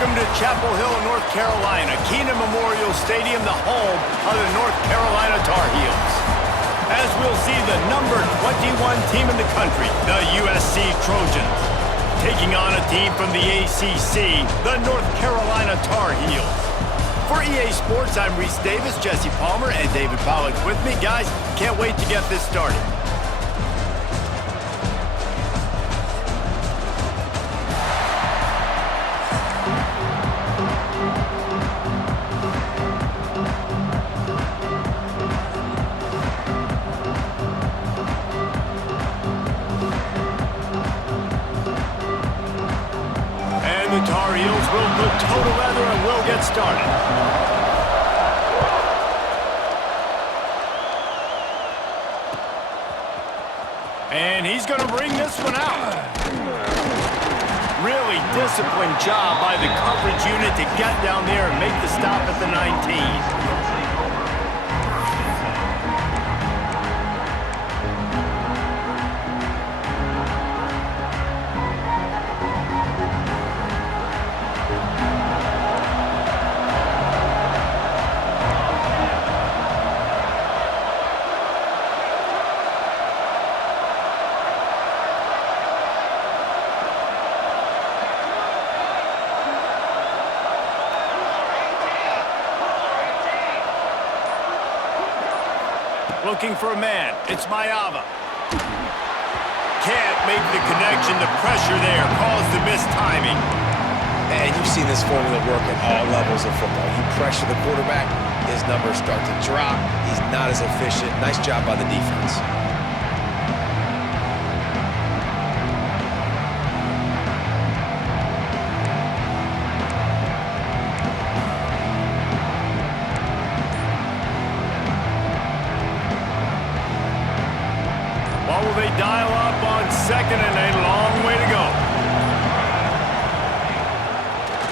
Welcome to Chapel Hill, North Carolina, Keenan Memorial Stadium, the home of the North Carolina Tar Heels. As we'll see the number 21 team in the country, the USC Trojans, taking on a team from the ACC, the North Carolina Tar Heels. For EA Sports, I'm Reese Davis, Jesse Palmer, and David Pollack with me. Guys, can't wait to get this started. The Tar Heels will put total leather and we'll get started. And he's going to bring this one out. Really disciplined job by the coverage unit to get down there and make the stop at the 19. Looking for a man. It's Mayava. Can't make the connection. The pressure there caused the missed timing. And you've seen this formula work at all levels of football. You pressure the quarterback, his numbers start to drop. He's not as efficient. Nice job by the defense. Will they dial up on second and a long way to go?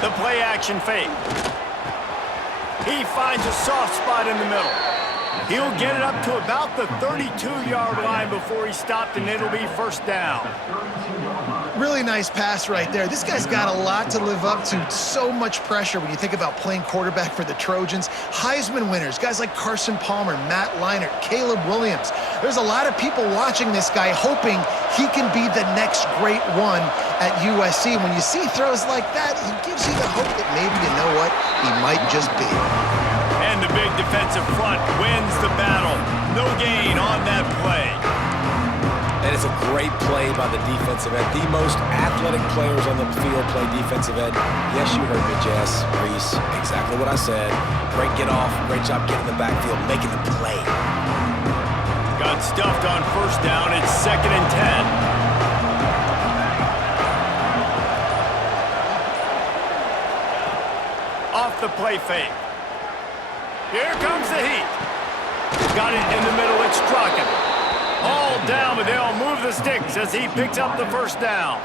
The play action fake. He finds a soft spot in the middle. He'll get it up to about the 32-yard line before he stopped, and it'll be first down. Really nice pass right there. This guy's got a lot to live up to. So much pressure when you think about playing quarterback for the Trojans. Heisman winners, guys like Carson Palmer, Matt Leinart, Caleb Williams. There's a lot of people watching this guy hoping he can be the next great one at USC. When you see throws like that, he gives you the hope that maybe, you know what, he might just be. And the big defensive front wins the battle. No gain on that play. And it's a great play by the defensive end. The most athletic players on the field play defensive end. Yes, you heard me, Jess, Reese. Exactly what I said. Great get off. Great job getting the backfield, making the play. Got stuffed on first down. It's 2nd and 10. Off the play fake. Here comes the heat. Got it in the middle. It's Strachan. All down, but they'll move the sticks as he picks up the first down.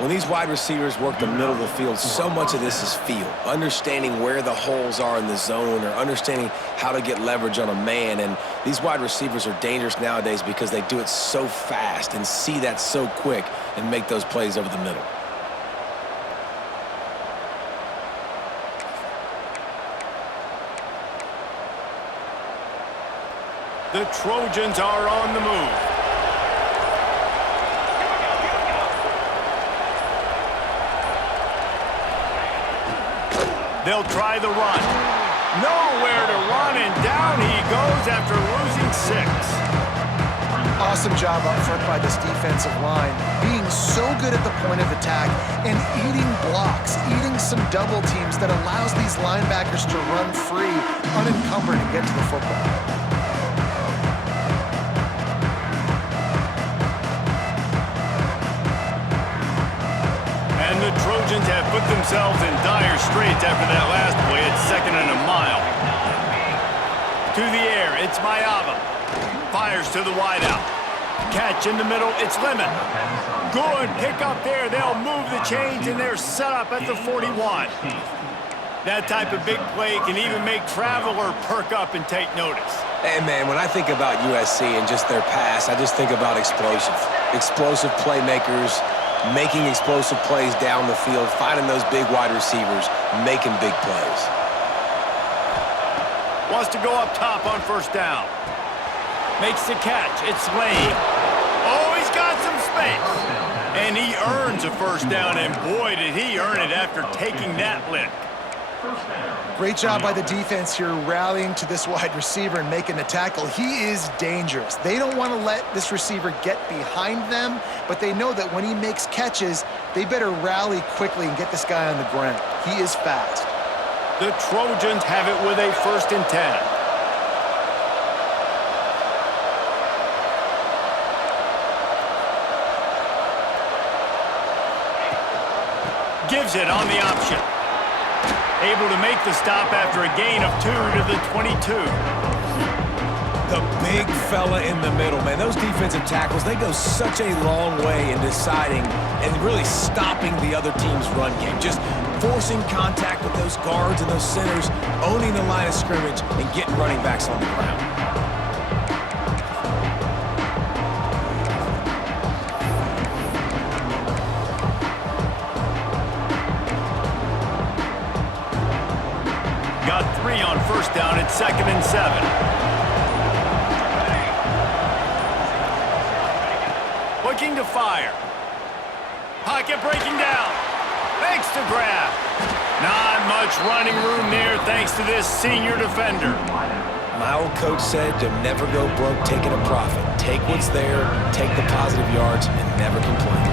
When these wide receivers work the middle of the field, so much of this is feel. Understanding where the holes are in the zone or understanding how to get leverage on a man. And these wide receivers are dangerous nowadays because they do it so fast and see that so quick and make those plays over the middle. The Trojans are on the move. They'll try the run. Nowhere to run, and down he goes after losing 6. Awesome job up front by this defensive line, being so good at the point of attack and eating blocks, eating some double teams that allows these linebackers to run free, unencumbered, and get to the football. And the Trojans have put themselves in dire straits after that last play. It's 2nd and a mile. To the air, it's Mayava. Fires to the wideout. Catch in the middle, it's Lemon. Good pick up there. They'll move the chains, and they're set up at the 41. That type of big play can even make Traveler perk up and take notice. Hey, man, when I think about USC and just their pass, I just think about explosive. Explosive playmakers, making explosive plays down the field, finding those big wide receivers, making big plays. Wants to go up top on first down. Makes the catch. It's Lane. Oh, he's got some space. And he earns a first down, and boy, did he earn it after taking that lick. Great job by the defense here rallying to this wide receiver and making the tackle. He is dangerous. They don't want to let this receiver get behind them, but they know that when he makes catches, they better rally quickly and get this guy on the ground. He is fast. The Trojans have it with a 1st and 10. Gives it on the option. Able to make the stop after a gain of 2 to the 22. The big fella in the middle, man. Those defensive tackles, they go such a long way in deciding and really stopping the other team's run game. Just forcing contact with those guards and those centers, owning the line of scrimmage, and getting running backs on the ground. Got 3 on 1st down at 2nd and 7. Looking to fire. Pocket breaking down. Makes the grab. Not much running room there thanks to this senior defender. My old coach said to never go broke taking a profit. Take what's there, take the positive yards, and never complain.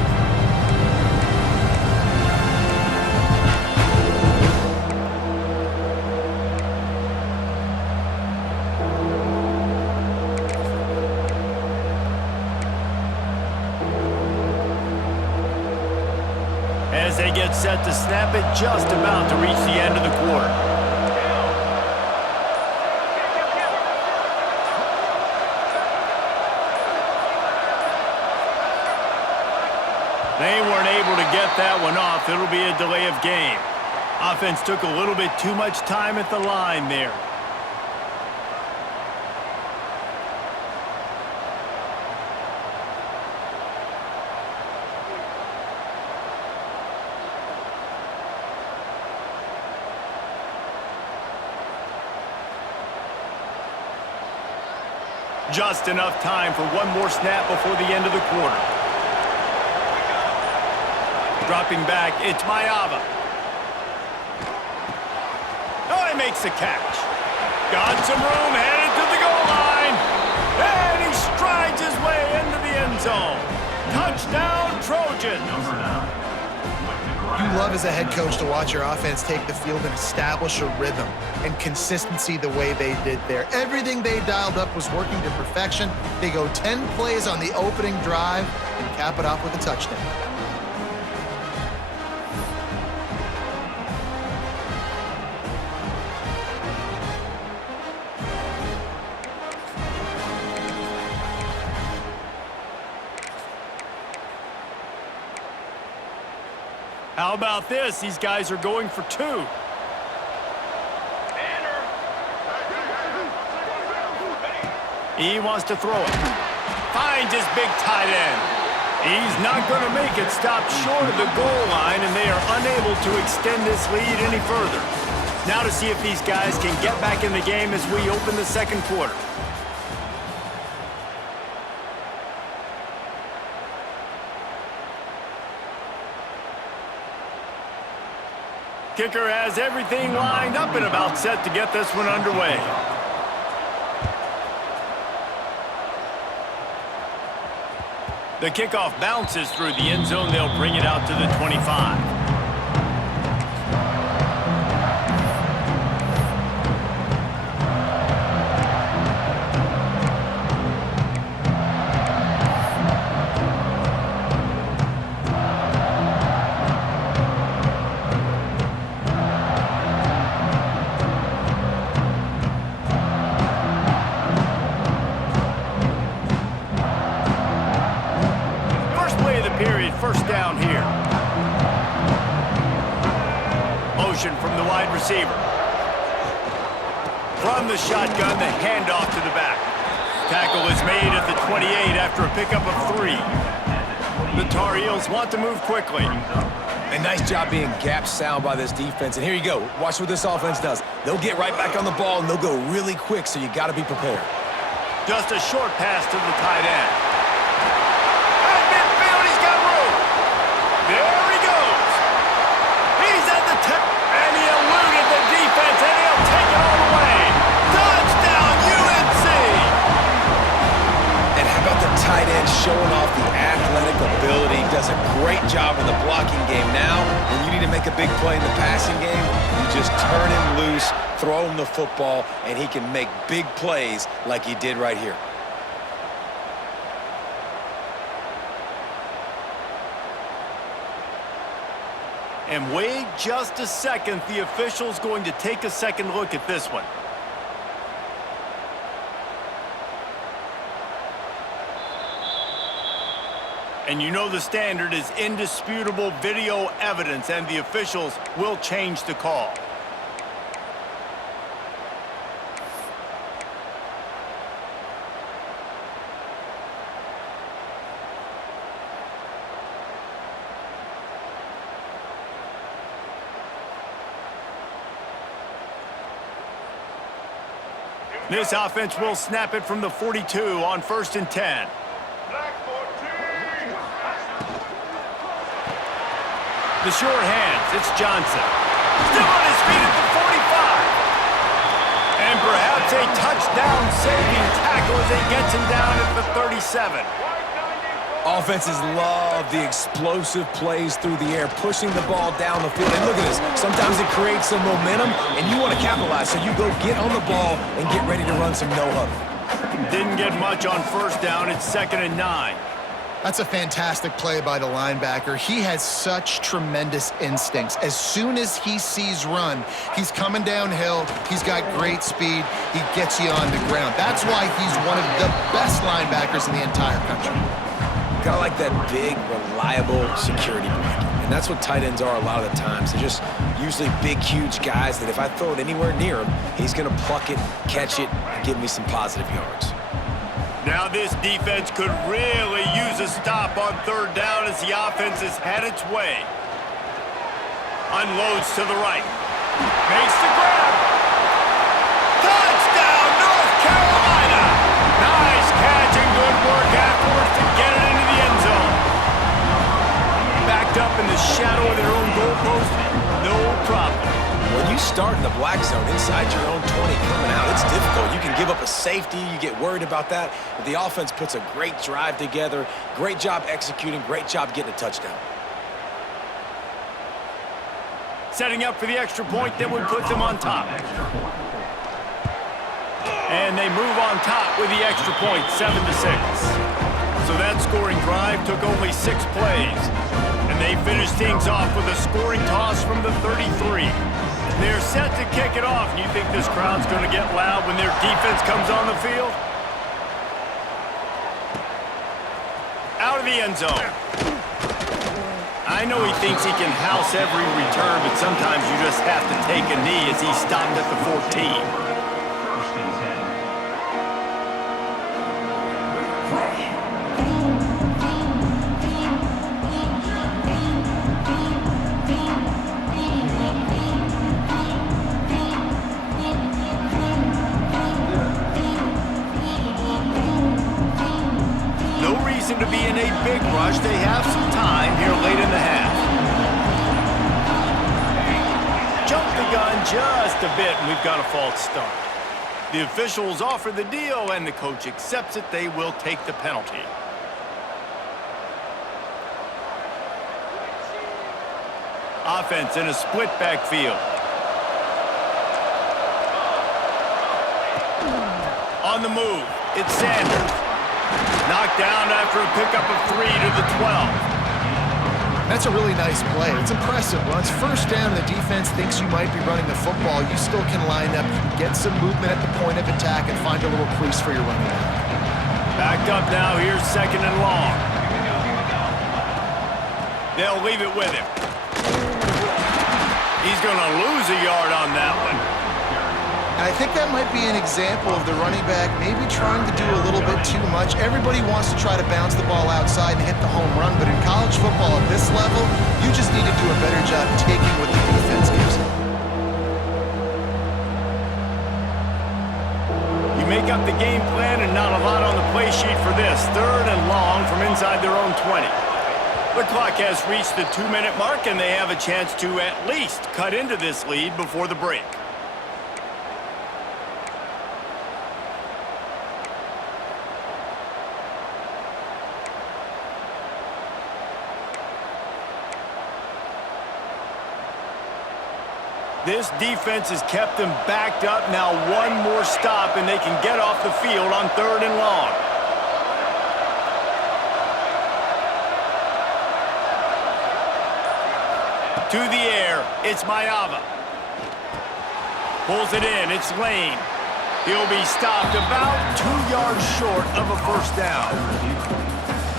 As they get set to snap it, just about to reach the end of the quarter. They weren't able to get that one off. It'll be a delay of game. Offense took a little bit too much time at the line there. Just enough time for one more snap before the end of the quarter. Dropping back, it's Mayava. Oh, he makes the catch. Got some room, headed to the goal line. And he strides his way into the end zone. Touchdown, Trojans. You love as a head coach to watch your offense take the field and establish a rhythm and consistency the way they did there. Everything they dialed up was working to perfection. They go 10 plays on the opening drive and cap it off with a touchdown. How about this? These guys are going for 2. He wants to throw it. Finds his big tight end. He's not going to make it. Stopped short of the goal line, and they are unable to extend this lead any further. Now to see if these guys can get back in the game as we open the 2nd quarter. Kicker has everything lined up and about set to get this one underway. The kickoff bounces through the end zone. They'll bring it out to the 25. First down here. Motion from the wide receiver. From the shotgun, the handoff to the back. Tackle is made at the 28 after a pickup of 3. The Tar Heels want to move quickly. A nice job being gap sound by this defense. And here you go. Watch what this offense does. They'll get right back on the ball, and they'll go really quick, so you got to be prepared. Just a short pass to the tight end. There he goes. He's at the tip, and he eluded the great job in the blocking game. Now, when you need to make a big play in the passing game, you just turn him loose, throw him the football, and he can make big plays like he did right here. And wait just a second. The official's going to take a second look at this one. And you know the standard is indisputable video evidence, and the officials will change the call. This offense will snap it from the 42 on 1st and 10. The short hands, it's Johnson. Still on his feet at the 45. And perhaps a touchdown-saving tackle as he gets him down at the 37. Offenses love the explosive plays through the air, pushing the ball down the field. And look at this. Sometimes it creates some momentum, and you want to capitalize. So you go get on the ball and get ready to run some no-huddle. Didn't get much on 1st down. It's 2nd and 9. That's a fantastic play by the linebacker. He has such tremendous instincts. As soon as he sees run, he's coming downhill. He's got great speed. He gets you on the ground. That's why he's one of the best linebackers in the entire country. Kind of like that big, reliable security blanket. And that's what tight ends are a lot of the times. They're just usually big, huge guys that if I throw it anywhere near him, he's going to pluck it, catch it, and give me some positive yards. Now this defense could really use a stop on 3rd down as the offense has had its way. Unloads to the right. Makes the grab. Touchdown, North Carolina! Nice catch and good work afterwards to get it into the end zone. Backed up in the shadow of their own goalpost, no problem. When you start in the black zone inside your own 20 coming out, it's difficult. You can give up a safety. You get worried about that. But the offense puts a great drive together. Great job executing. Great job getting a touchdown. Setting up for the extra point that would put them on top. And they move on top with the extra point, 7-6. So that scoring drive took only 6 plays. And they finished things off with a scoring toss from the 33. They're set to kick it off. You think this crowd's going to get loud when their defense comes on the field? Out of the end zone. I know he thinks he can house every return, but sometimes you just have to take a knee as he stopped at the 14. To be in a big rush. They have some time here late in the half. Jump the gun just a bit, and we've got a false start. The officials offer the deal, and the coach accepts it. They will take the penalty. Offense in a split backfield. On the move, it's Sanders. Knocked down after a pickup of 3 to the 12. That's a really nice play. It's impressive. Once 1st down, the defense thinks you might be running the football. You still can line up, get some movement at the point of attack, and find a little crease for your running back. Backed up now. Here's 2nd and long. They'll leave it with him. He's going to lose a yard on that one. And I think that might be an example of the running back maybe trying to do a little bit too much. Everybody wants to try to bounce the ball outside and hit the home run, but in college football at this level, you just need to do a better job taking what the defense gives you. You make up the game plan and not a lot on the play sheet for this. 3rd and long from inside their own 20. The clock has reached the 2-minute mark, and they have a chance to at least cut into this lead before the break. This defense has kept them backed up. Now one more stop, and they can get off the field on 3rd and long. To the air, it's Mayava. Pulls it in, it's Lane. He'll be stopped about 2 yards short of a first down.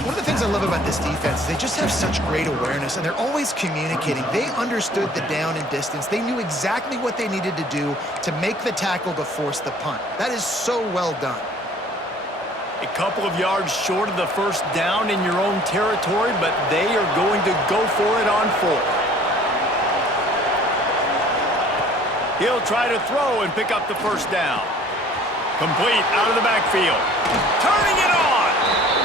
One of the things I love about this defense is they just have such great awareness, and they're always communicating. They understood the down and distance. They knew exactly what they needed to do to make the tackle to force the punt. That is so well done. A couple of yards short of the first down in your own territory, but they are going to go for it on 4th. He'll try to throw and pick up the first down. Complete out of the backfield. Turning it on.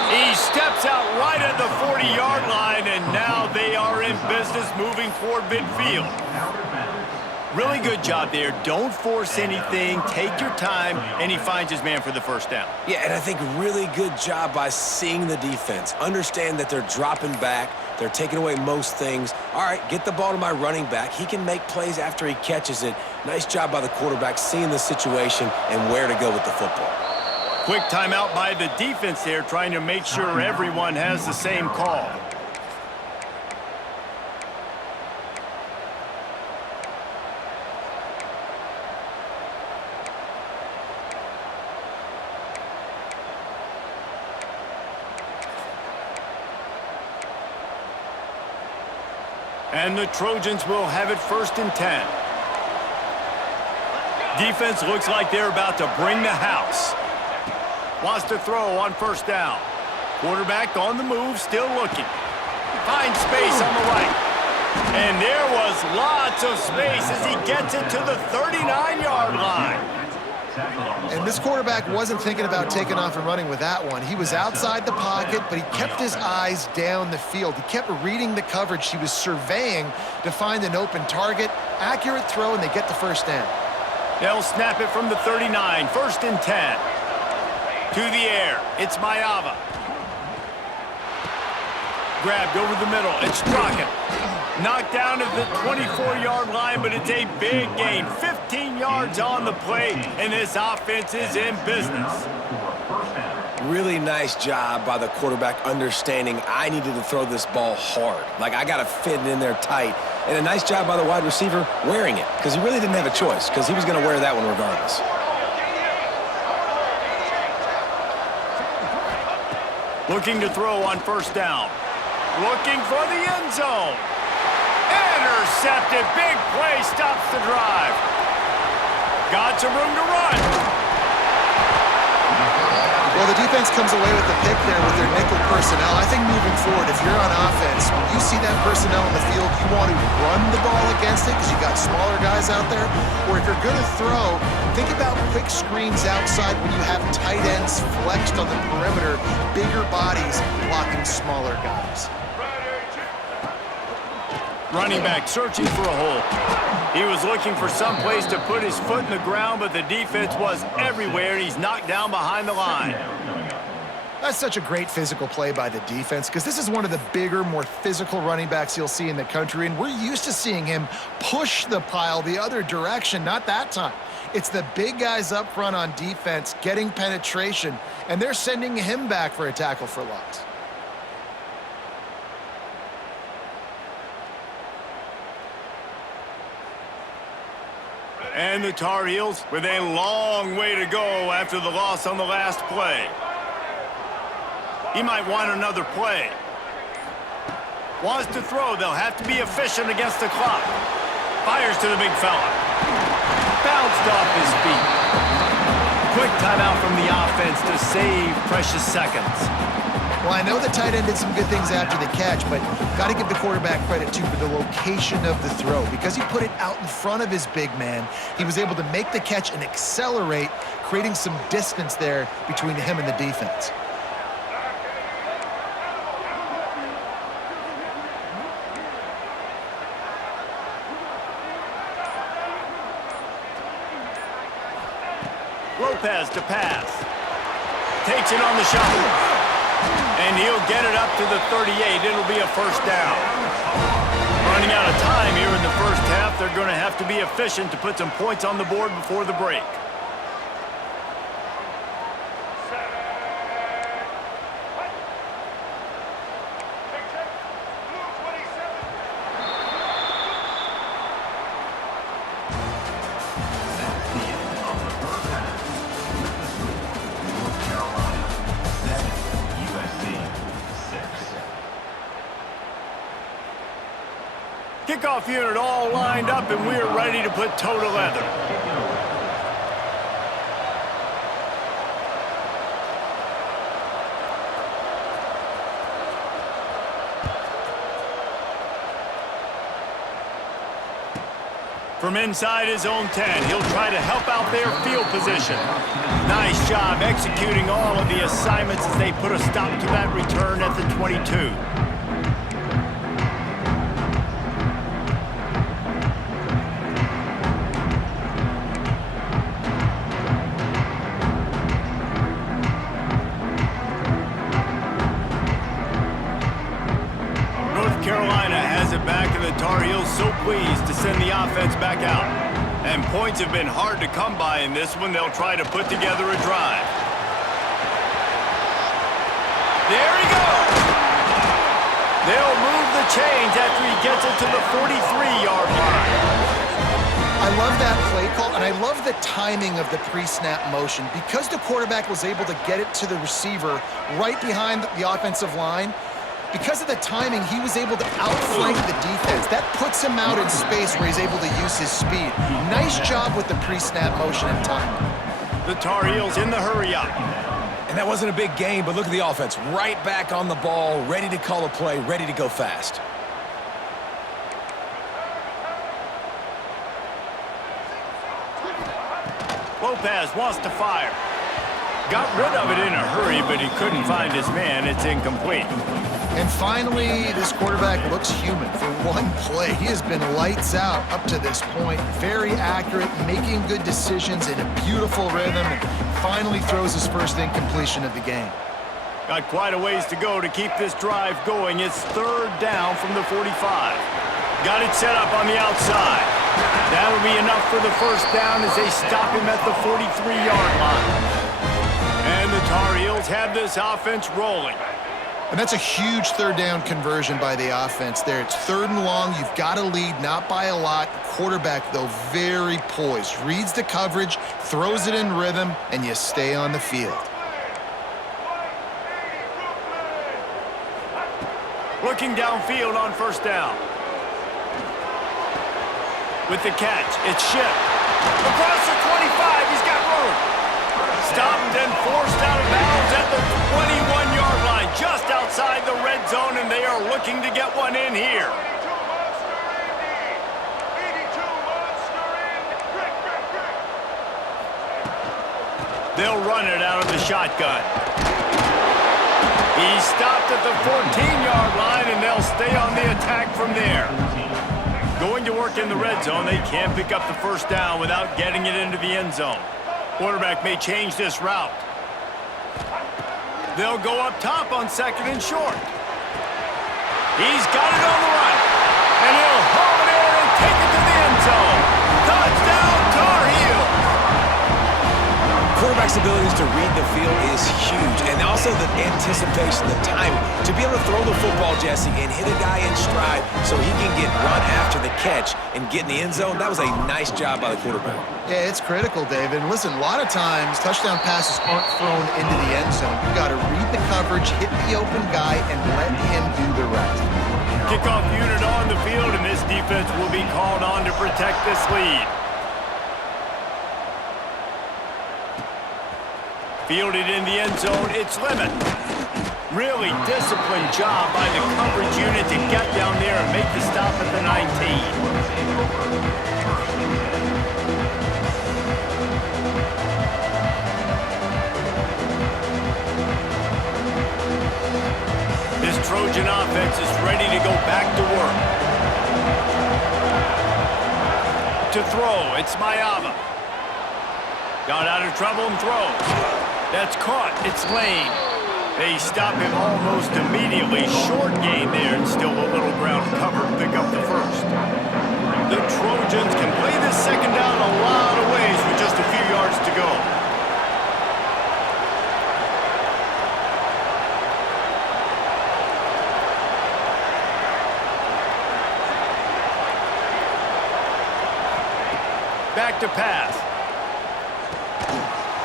He steps out right at the 40-yard line, and now they are in business moving toward midfield. Really good job there. Don't force anything. Take your time, and he finds his man for the first down. Yeah, and I think really good job by seeing the defense. Understand that they're dropping back. They're taking away most things. All right, get the ball to my running back. He can make plays after he catches it. Nice job by the quarterback seeing the situation and where to go with the football. Quick timeout by the defense there, trying to make sure everyone has the same call. And the Trojans will have it 1st and 10. Defense looks like they're about to bring the house. Wants to throw on first down. Quarterback on the move, still looking. Finds space on the right. And there was lots of space as he gets it to the 39-yard line. And this quarterback wasn't thinking about taking off and running with that one. He was outside the pocket, but he kept his eyes down the field. He kept reading the coverage. He was surveying to find an open target. Accurate throw, and they get the first down. They'll snap it from the 39, 1st and 10. To the air, it's Mayava. Grabbed over the middle, it's Strachan. Knocked down at the 24-yard line, but it's a big gain. 15 yards on the play, and this offense is in business. Really nice job by the quarterback understanding I needed to throw this ball hard. Like, I got to fit it in there tight. And a nice job by the wide receiver wearing it, because he really didn't have a choice, because he was going to wear that one regardless. Looking to throw on first down. Looking for the end zone. Intercepted. Big play. Stops the drive. Got some room to run. Well, the defense comes away with the pick there with their nickel personnel. I think moving forward, if you're on offense, when you see that personnel in the field, you want to run the ball against it because you got smaller guys out there. Or if you're going to throw, think about quick screens outside when you have tight ends flexed on the perimeter, bigger bodies blocking smaller guys. Running back searching for a hole. He was looking for some place to put his foot in the ground, but the defense was everywhere, and he's knocked down behind the line. That's such a great physical play by the defense because this is one of the bigger, more physical running backs you'll see in the country, and we're used to seeing him push the pile the other direction. Not that time. It's the big guys up front on defense getting penetration, and they're sending him back for a tackle for loss. And the Tar Heels with a long way to go after the loss on the last play. He might want another play. Wants to throw. They'll have to be efficient against the clock. Fires to the big fella. Bounced off his feet. Quick timeout from the offense to save precious seconds. Well, I know the tight end did some good things after the catch, but got to give the quarterback credit, too, for the location of the throw. Because he put it out in front of his big man, he was able to make the catch and accelerate, creating some distance there between him and the defense. Lopez to pass. Takes it on the shot. And he'll get it up to the 38. It'll be a first down. Running out of time here in the first half, they're going to have to be efficient to put some points on the board before the break. Kickoff unit all lined up, and we're ready to put toe to leather. From inside his own 10, he'll try to help out their field position. Nice job executing all of the assignments as they put a stop to that return at the 22. Tar Heels so pleased to send the offense back out. And points have been hard to come by in this one. They'll try to put together a drive. There he goes! They'll move the chains after he gets it to the 43-yard line. I love that play call, and I love the timing of the pre-snap motion. Because the quarterback was able to get it to the receiver right behind the offensive line, because of the timing, he was able to outflank the defense. That puts him out in space where he's able to use his speed. Nice job with the pre-snap motion and timing. The Tar Heels in the hurry-up. And that wasn't a big game, but look at the offense. Right back on the ball, ready to call a play, ready to go fast. Lopez wants to fire. Got rid of it in a hurry, but he couldn't find his man. It's incomplete. And finally, this quarterback looks human for one play. He has been lights out up to this point. Very accurate, making good decisions in a beautiful rhythm, and finally throws his first incompletion of the game. Got quite a ways to go to keep this drive going. It's third down from the 45. Got it set up on the outside. That'll be enough for the first down as they stop him at the 43-yard line. And the Tar Heels have this offense rolling. And that's a huge third down conversion by the offense there. It's third and long. You've got to lead, not by a lot. The quarterback, though, very poised. Reads the coverage, throws it in rhythm, and you stay on the field. Looking downfield on first down. With the catch, it's shipped. Across the 25, he's got room. Stopped and forced out of bounds at the 21-yard line, just outside the red zone, and they are looking to get one in here. They'll run it out of the shotgun. He stopped at the 14-yard line, and they'll stay on the attack from there. Going to work in the red zone, they can't pick up the first down without getting it into the end zone. Quarterback may change this route. They'll go up top on second and short. He's got it on the run. And he'll haul it in and take it to the end zone. Touchdown, Tar Heels! Quarterback's abilities to read the field is huge, and also the anticipation, the timing. To be able to throw the football, Jesse, and hit a guy in stride so he can get run after the catch and get in the end zone, that was a nice job by the quarterback. Yeah, it's critical, David. And listen, a lot of times, touchdown passes aren't thrown into the end zone. You got to read the coverage, hit the open guy, and let him do the rest. Kickoff unit on the field, and this defense will be called on to protect this lead. Fielded in the end zone, it's Lemon. Really disciplined job by the coverage unit to get down there and make the stop at the 19. This Trojan offense is ready to go back to work. To throw, it's Mayava. Got out of trouble and throws. That's caught. It's Lane. They stop him almost immediately. Short gain there and still a little ground cover to pick up the first. The Trojans can play this second down a lot of ways with just a few yards to go. Back to pass.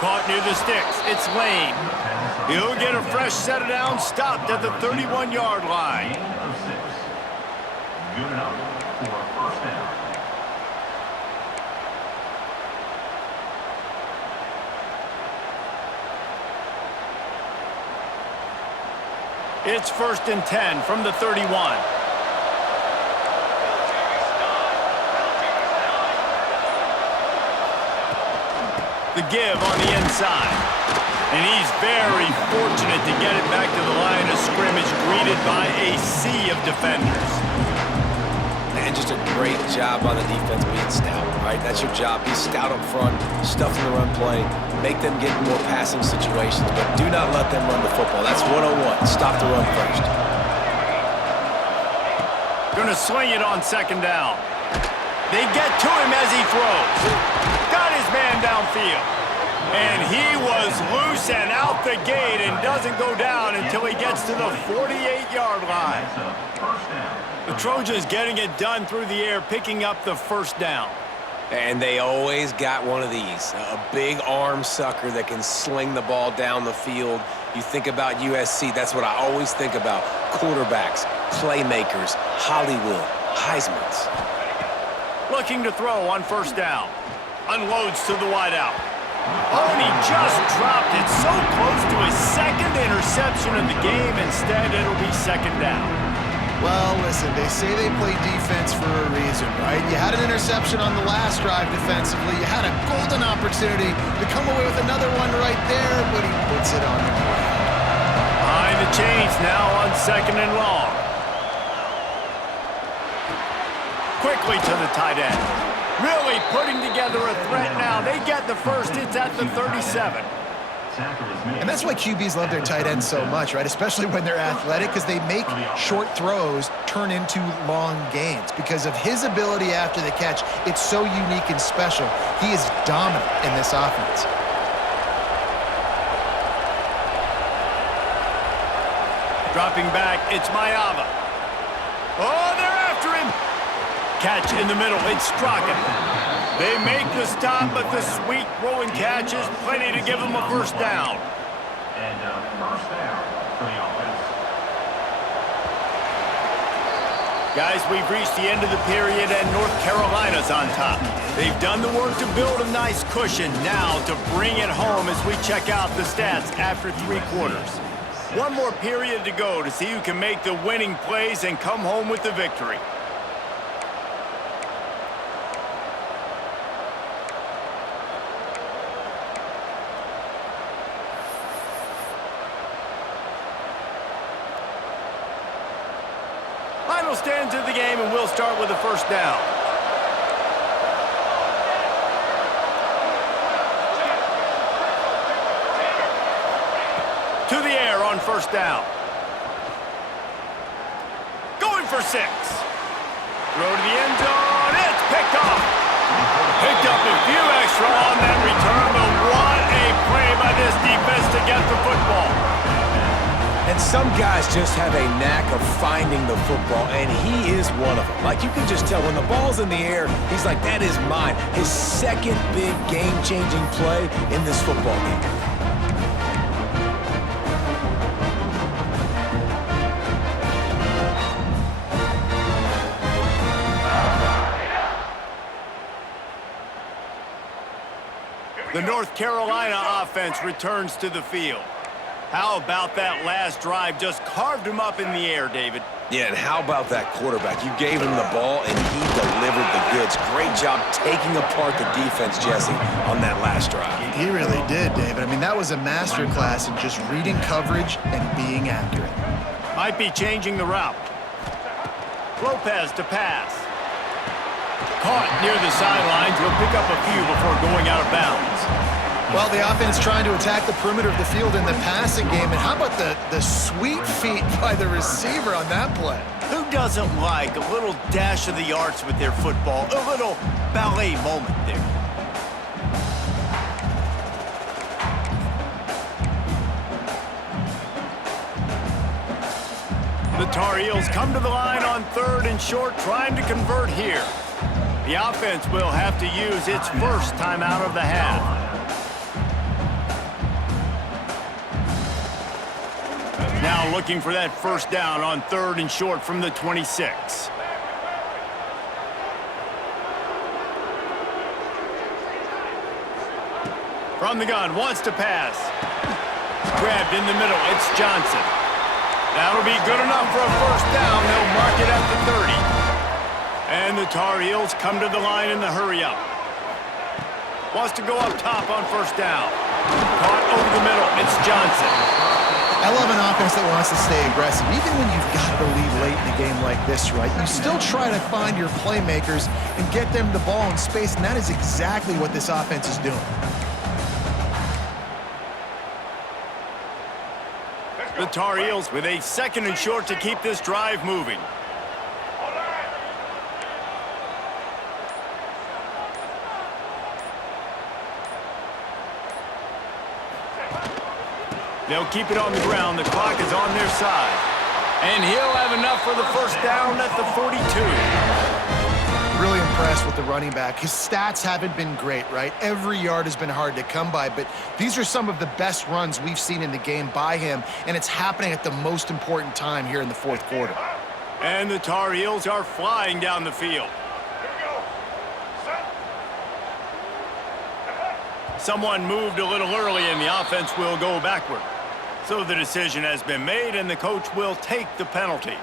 Caught near the sticks. It's Lane. He'll get a fresh set of downs, stopped at the 31-yard line. Good enough for a first down. It's 1st and 10 from the 31. The give on the inside. And he's very fortunate to get it back to the line of scrimmage, greeted by a sea of defenders. And just a great job on the defense being stout, right? That's your job. Be stout up front, stuff in the run play, make them get in more passing situations, but do not let them run the football. That's 101. Stop the run first. Gonna swing it on second down. They get to him as he throws. Got his man downfield. And he was loose and out the gate and doesn't go down until he gets to the 48-yard line. The Trojans getting it done through the air, picking up the first down. And they always got one of these, a big arm sucker that can sling the ball down the field. You think about USC, that's what I always think about. Quarterbacks, playmakers, Hollywood, Heismans. Looking to throw on first down. Unloads to the wideout. Oh, and he just dropped it so close to his second interception of the game. Instead, it'll be second down. Well, listen, they say they play defense for a reason, right? You had an interception on the last drive defensively. You had a golden opportunity to come away with another one right there, but he puts it on the ground. Behind the chains now on second and long. Quickly to the tight end. Really putting together a threat now. They get the first. It's at the 37. And that's why QBs love their tight ends so much, right? Especially when they're athletic, because they make short throws turn into long gains. Because of his ability after the catch, it's so unique and special. He is dominant in this offense. Dropping back, it's Mayava. Oh, they're after him. Catch in the middle, it's Straka. They make the stop, but the sweet throwing catch is plenty to give them a first down. And first down for the offense. Guys, we've reached the end of the period, and North Carolina's on top. They've done the work to build a nice cushion. Now to bring it home as we check out the stats after 3 quarters. One more period to go to see who can make the winning plays and come home with the victory. Final stands of the game, and we'll start with the first down. To the air on first down. Going for 6. Throw to the end zone. It's picked off. Picked up a few extra on that return, but what a play by this defense to get the football. And some guys just have a knack of finding the football, and he is one of them. Like, you can just tell when the ball's in the air, he's like, that is mine. His second big game-changing play in this football game. The North Carolina offense returns to the field. How about that last drive? Just carved him up in the air, David. Yeah, and how about that quarterback? You gave him the ball, and he delivered the goods. Great job taking apart the defense, Jesse, on that last drive. He really did, David. I mean, that was a masterclass in just reading coverage and being accurate. Might be changing the route. Lopez to pass. Caught near the sidelines. He'll pick up a few before going out of bounds. Well, the offense trying to attack the perimeter of the field in the passing game. And how about the sweet feet by the receiver on that play? Who doesn't like a little dash of the arts with their football? A little ballet moment there. The Tar Heels come to the line on 3rd and short, trying to convert here. The offense will have to use its first timeout of the half. Now looking for that first down on 3rd and short from the 26. From the gun, wants to pass. Grabbed in the middle, it's Johnson. That'll be good enough for a first down. They'll mark it at the 30. And the Tar Heels come to the line in the hurry-up. Wants to go up top on first down. Caught over the middle. It's Johnson. I love an offense that wants to stay aggressive. Even when you've got the lead late in a game like this, right, you still try to find your playmakers and get them the ball in space, and that is exactly what this offense is doing. The Tar Heels with a 2nd and short to keep this drive moving. They'll keep it on the ground. The clock is on their side. And he'll have enough for the first down at the 42. Really impressed with the running back. His stats haven't been great, right? Every yard has been hard to come by, but these are some of the best runs we've seen in the game by him, and it's happening at the most important time here in the 4th quarter. And the Tar Heels are flying down the field. Someone moved a little early, and the offense will go backward. So the decision has been made, and the coach will take the penalty.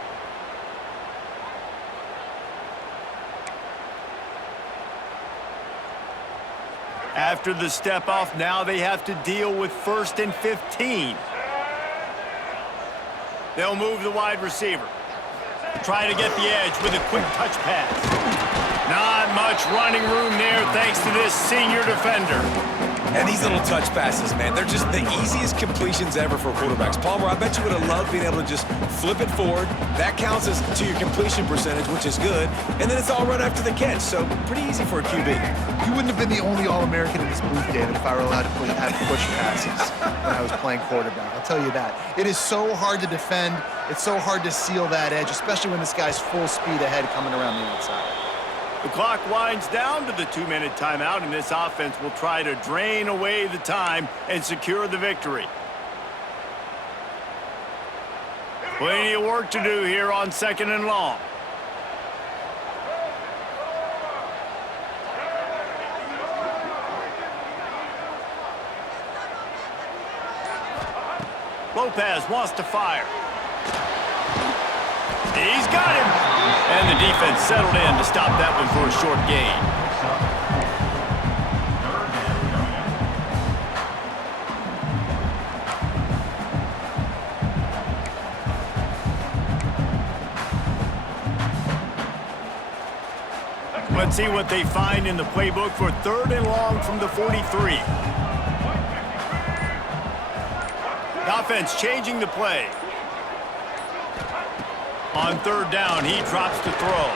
After the step off, now they have to deal with 1st and 15. They'll move the wide receiver. Try to get the edge with a quick touch pass. Not much running room there thanks to this senior defender. And these little touch passes, man, they're just the easiest completions ever for quarterbacks. Palmer, I bet you would have loved being able to just flip it forward. That counts as to your completion percentage, which is good. And then it's all run after the catch, so pretty easy for a QB. You wouldn't have been the only All-American in this booth, David, if I were allowed to have push passes when I was playing quarterback. I'll tell you that. It is so hard to defend. It's so hard to seal that edge, especially when this guy's full speed ahead coming around the outside. The clock winds down to the 2-minute timeout, and this offense will try to drain away the time and secure the victory. Plenty of work to do here on 2nd and long. Lopez wants to fire. He's got him. And the defense settled in to stop that one for a short gain. Let's see what they find in the playbook for 3rd and long from the 43. The offense changing the play. On 3rd down, he drops to throw.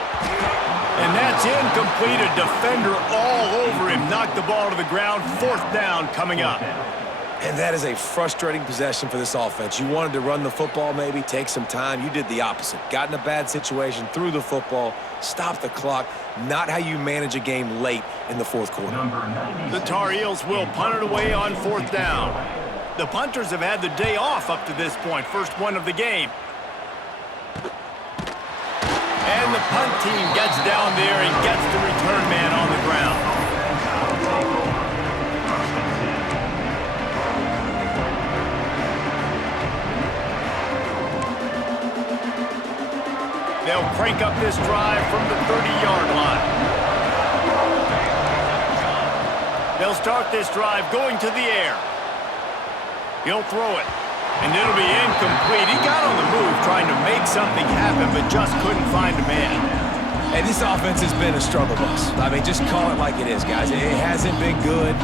And that's incomplete. A defender all over him. Knocked the ball to the ground. 4th down coming up. And that is a frustrating possession for this offense. You wanted to run the football, maybe take some time. You did the opposite. Got in a bad situation, threw the football, stopped the clock. Not how you manage a game late in the 4th quarter. The Tar Heels will punt it away on 4th down. The punters have had the day off up to this point. First one of the game. And the punt team gets down there and gets the return man on the ground. They'll crank up this drive from the 30-yard line. They'll start this drive going to the air. He'll throw it. And it'll be incomplete. He got on the move trying to make something happen, but just couldn't find a man. And this offense has been a struggle bus. I mean, just call it like it is, guys. It hasn't been good.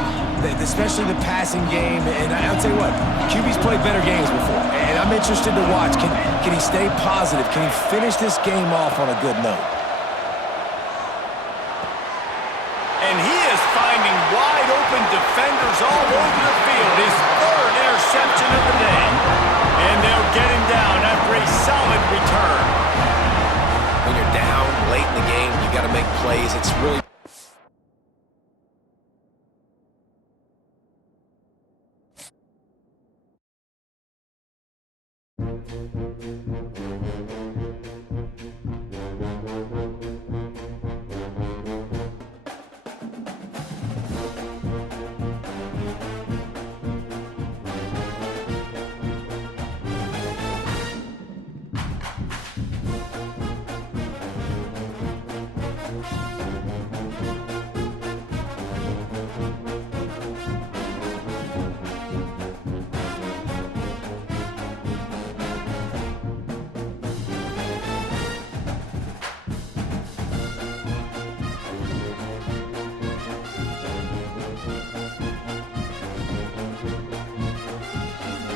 especially the passing game. And I'll tell you what, QB's played better games before, and I'm interested to watch. Can he stay positive? Can he finish this game off on a good note? And he is finding wide-open defenders all over the field. His third interception of the day. And they'll get him down after a solid return. When you're down late in the game, you got to make plays. It's really